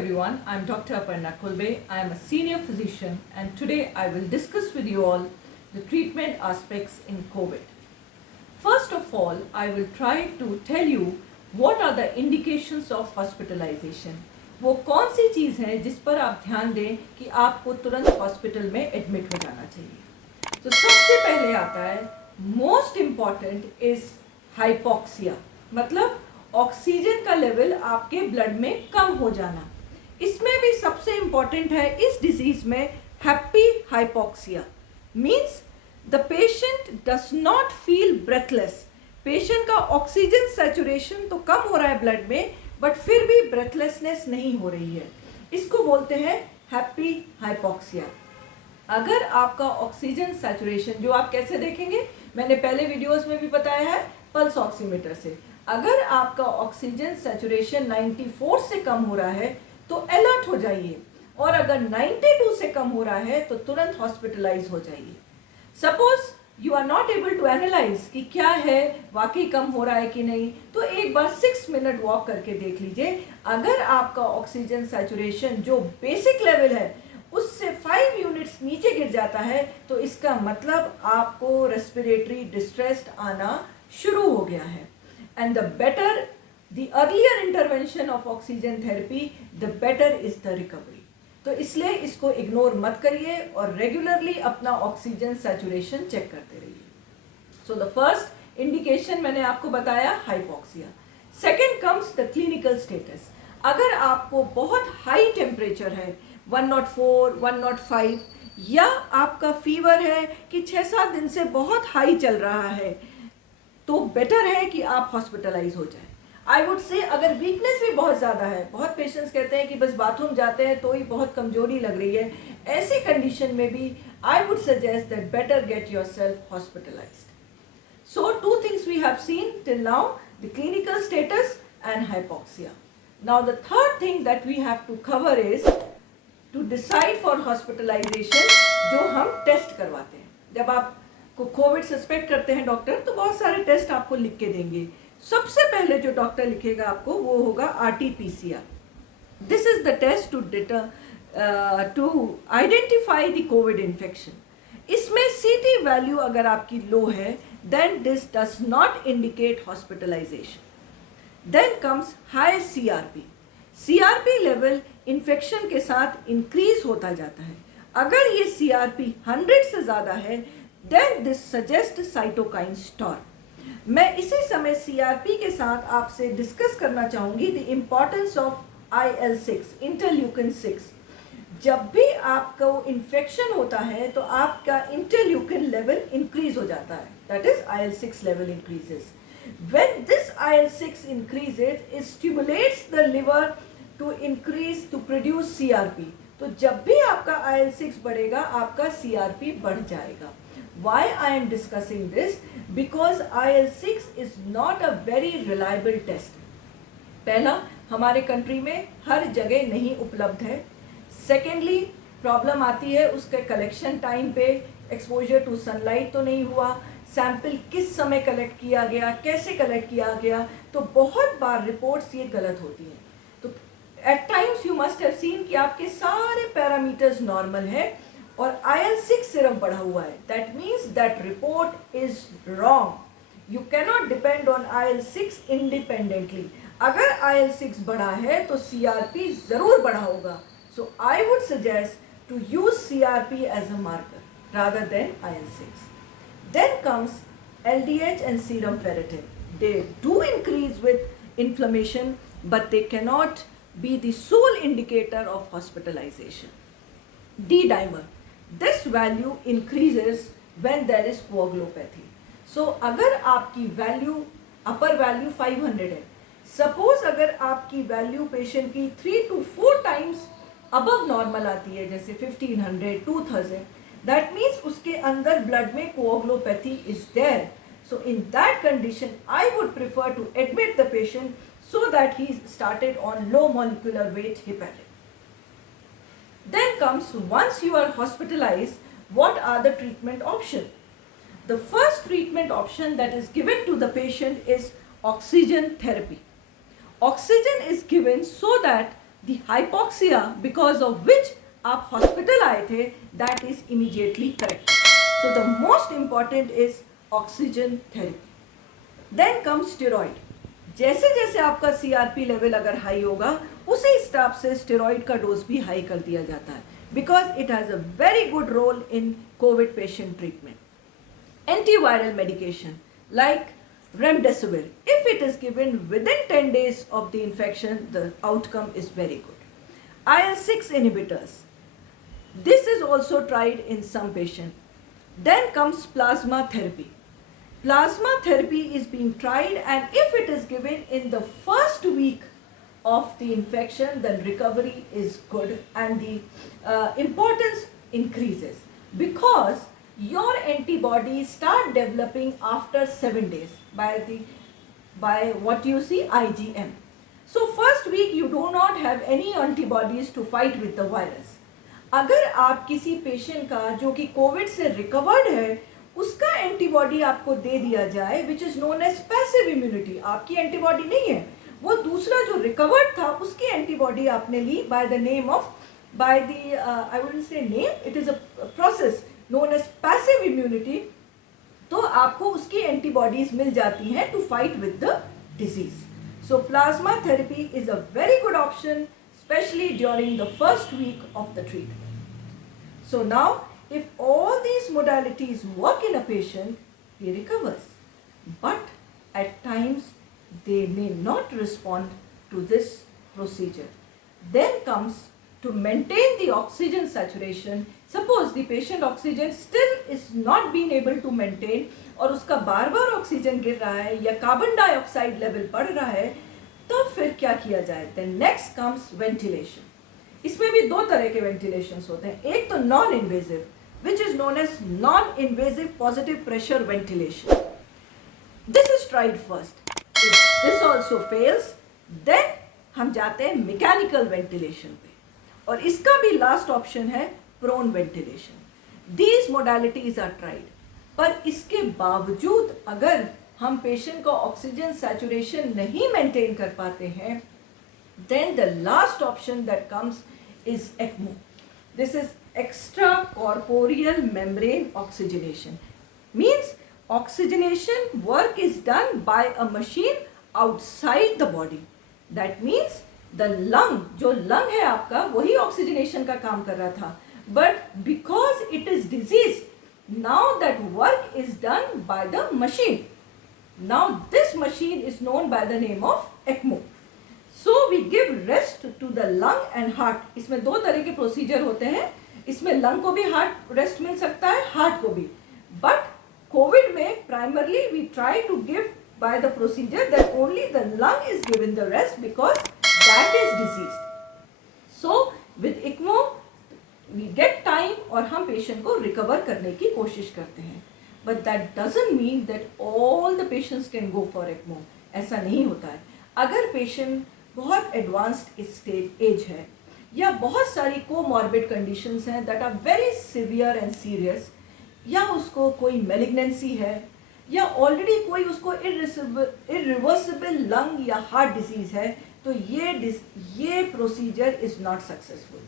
everyone, I'm Dr. Aparna Khulbey. I am a senior physician and today I will discuss with you all the treatment aspects in COVID. First of all, I will try to tell you what are the indications of hospitalization. वो कौन सी चीज़ है जिस पर आप ध्यान दें कि आपको तुरंत हॉस्पिटल में एडमिट हो जाना चाहिए. तो सबसे पहले आता है मोस्ट इम्पॉर्टेंट इज हाइपोक्सिया, मतलब ऑक्सीजन का लेवल आपके ब्लड में कम हो जाना. इसमें भी सबसे इम्पॉर्टेंट है इस डिजीज में happy hypoxia, means the patient does not feel breathless. Patient का ऑक्सीजन सैचुरेशन तो कम हो रहा है ब्लड में, बट फिर भी ब्रेथलेसनेस नहीं हो रही है. इसको बोलते हैं हैप्पी हाइपोक्सिया. अगर आपका ऑक्सीजन सैचुरेशन, जो आप कैसे देखेंगे, मैंने पहले वीडियोस में भी बताया है, पल्स ऑक्सीमीटर से. अगर आपका ऑक्सीजन सैचुरेशन 94 से कम हो रहा है तो अलर्ट हो जाइए, और अगर 92 से कम हो रहा है तो तुरंत हॉस्पिटलाइज हो जाइए. Suppose you are not able to analyse कि क्या है, वाकई कम हो रहा है कि नहीं, तो एक बार 6 मिनट वॉक करके देख लीजिए. अगर आपका ऑक्सीजन सैचुरेशन जो बेसिक लेवल है उससे 5 यूनिट्स नीचे गिर जाता है तो इसका मतलब आपको रेस्पिरेटरी डिस्ट्रेस आना शुरू हो गया है. And the better, the earlier intervention of oxygen therapy, the better is the recovery. तो इसलिए इसको इग्नोर मत करिए और रेगुलरली अपना ऑक्सीजन सैचुरेशन चेक करते रहिए. सो द फर्स्ट इंडिकेशन मैंने आपको बताया hypoxia. Second comes the clinical status. अगर आपको बहुत हाई टेम्परेचर है 104, 105, या आपका फीवर है कि 6-7 दिन से बहुत हाई चल रहा है, तो बेटर है कि आप हॉस्पिटलाइज हो जाए. आई वुड से अगर वीकनेस भी बहुत ज़्यादा है, बहुत पेशेंट्स कहते हैं कि बस बाथरूम जाते हैं तो ही बहुत कमजोरी लग रही है, ऐसी कंडीशन में भी I would suggest that better get yourself hospitalised. So 2 things we have seen till now, the clinical status and hypoxia. Now the third thing that we have to cover is to decide for hospitalisation, जो हम test करवाते हैं. जब आप को Covid suspect करते हैं doctor, तो बहुत सारे टेस्ट आपको लिख के देंगे. सबसे पहले जो डॉक्टर लिखेगा आपको वो होगा RT-PCR. This is the test to identify the COVID infection. इसमें CT वैल्यू अगर आपकी लो है then this does not indicate hospitalisation. Then comes high CRP. CRP level infection के साथ इंक्रीज होता जाता है. अगर ये CRP 100 से ज़्यादा है then this suggests cytokine storm. मैं इसी समय CRP के साथ आपसे डिस्कस करना चाहूँगी the importance of IL-6, interleukin 6. जब भी आपको इन्फेक्शन होता है तो आपका इंटरल्यूकिन लेवल इंक्रीज हो जाता है, that is IL-6 level increases. When this IL-6 increases, it stimulates the liver to increase, to produce CRP. तो जब भी आपका IL-6 बढ़ेगा आपका CRP बढ़ जाएगा. Why I am discussing this? Because IL-6 is not a very reliable test. पहला, हमारे कंट्री में हर जगह नहीं उपलब्ध है. सेकेंडली, प्रॉब्लम आती है उसके कलेक्शन टाइम पे. एक्सपोजर टू सनलाइट तो नहीं हुआ, सैंपल किस समय कलेक्ट किया गया, कैसे कलेक्ट किया गया, तो बहुत बार रिपोर्ट्स ये गलत होती हैं. तो at times you must have seen कि आपके सारे पैरामीटर्स नॉर्मल है और IL-6 सिर्फ बढ़ा हुआ है. That means that report is wrong. You cannot depend on IL-6 independently. अगर IL-6 बढ़ा है तो CRP जरूर बढ़ा होगा. So I would suggest to use CRP as a marker rather than IL-6. Then comes LDH and serum ferritin. They do increase with inflammation, but they cannot be the sole indicator of hospitalization. D-dimer. This value increases when there is coagulopathy. So अगर आपकी value, अपर value 500 है, suppose अगर आपकी value patient की 3 to 4 times above normal आती है, जैसे 1500, 2000, that means उसके अंदर ब्लड में coagulopathy is there. So in that condition I would prefer to admit the patient so that he started on low molecular weight heparin. Then comes, once you are hospitalized, what are the treatment options? The first treatment option that is given to the patient is oxygen therapy. Oxygen is given so that the hypoxia because of which आप hospital आए थे, that is immediately corrected. So the most important is oxygen therapy. Then comes steroid. जैसे जैसे आपका CRP level अगर high होगा, उसी हिसाब से स्टेरॉइड का डोज भी हाई कर दिया जाता है, because it has a very good role in COVID patient treatment. Antiviral medication like remdesivir, if it is given within 10 days of the infection, the outcome is very good. IL-6 inhibitors, this is also tried in some patients. Then comes plasma therapy. Plasma therapy is being tried, and if it is given in the first week of the infection, then recovery is good and the importance increases, because your antibodies start developing after 7 days by what you see IgM. So first week you do not have any antibodies to fight with the virus. अगर आप किसी patient का जो कि Covid से recovered है, उसका antibody आपको दे दिया जाए, which is known as passive immunity, आपकी एंटीबॉडी नहीं है, वो दूसरा जो रिकवर्ड था उसकी एंटीबॉडी आपने ली by the name of by the I wouldn't say name, it is a process known as passive immunity, तो आपको उसकी एंटीबॉडीज मिल जाती हैं to fight with the disease. So plasma therapy is a very good option, especially during the first week of the treatment. So now, if all these modalities work in a patient, he recovers. But at times, they may not respond to this procedure. Then comes to maintain the oxygen saturation. Suppose the patient oxygen still is not being able to maintain, और उसका बार बार oxygen गिर रहा है या carbon dioxide level बढ़ रहा है, तो फिर क्या किया जाए? Then next comes ventilation. इसमें भी दो तरह के वेंटिलेशंस होते हैं. एक तो non invasive, which is known as non invasive positive pressure ventilation. This is tried first. If this also fails, then हम जाते हैं मैकेनिकल वेंटिलेशन पे, और इसका भी लास्ट ऑप्शन है prone ventilation. These modalities are tried, पर इसके बावजूद अगर हम पेशेंट का ऑक्सीजन सैचुरेशन नहीं मेंटेन कर पाते हैं, then the last option that comes is ECMO. This is extra corporeal membrane oxygenation. Means oxygenation work is done by a machine outside the body. That means the lung, जो lung है आपका, वही oxygenation का काम कर रहा था, but because it is disease, now that work is done by the machine. Now this machine is known by the name of ECMO. So we give rest to the lung and heart. इसमें दो तरह के procedure होते हैं. इसमें lung को भी heart rest मिल सकता है, हार्ट को भी. बट कोविड में primarily we try to give by the procedure that only the lung is given the rest because that is diseased. So with ECMO we get time और हम patient को recover करने की कोशिश करते हैं. But that doesn't mean that all the patients can go for ECMO. ऐसा नहीं होता है. अगर पेशेंट बहुत एडवांस्ड स्टेज एज है, या बहुत सारी कोमॉर्बिड कंडीशंस हैं that are very severe and serious, या उसको कोई मेलिग्नेंसी है, या ऑलरेडी कोई उसको इरिवर्सिबल लंग या हार्ट डिजीज है, तो ये प्रोसीजर इज नॉट सक्सेसफुल.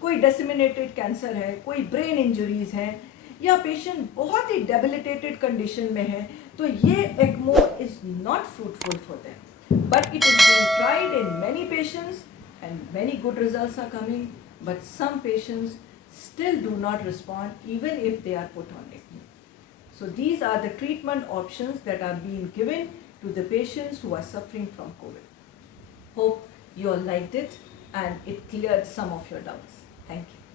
कोई डिसेमिनेटेड कैंसर है, कोई ब्रेन इंजरीज हैं, या पेशेंट बहुत ही डेबिलिटेटेड कंडीशन में है, तो ये ECMO is not fruitful for them. But it is being tried in many patients and many good results are coming, but some patients still do not respond even if they are put on ECMO. So these are the treatment options that are being given to the patients who are suffering from COVID. Hope you all liked it and it cleared some of your doubts. Thank you.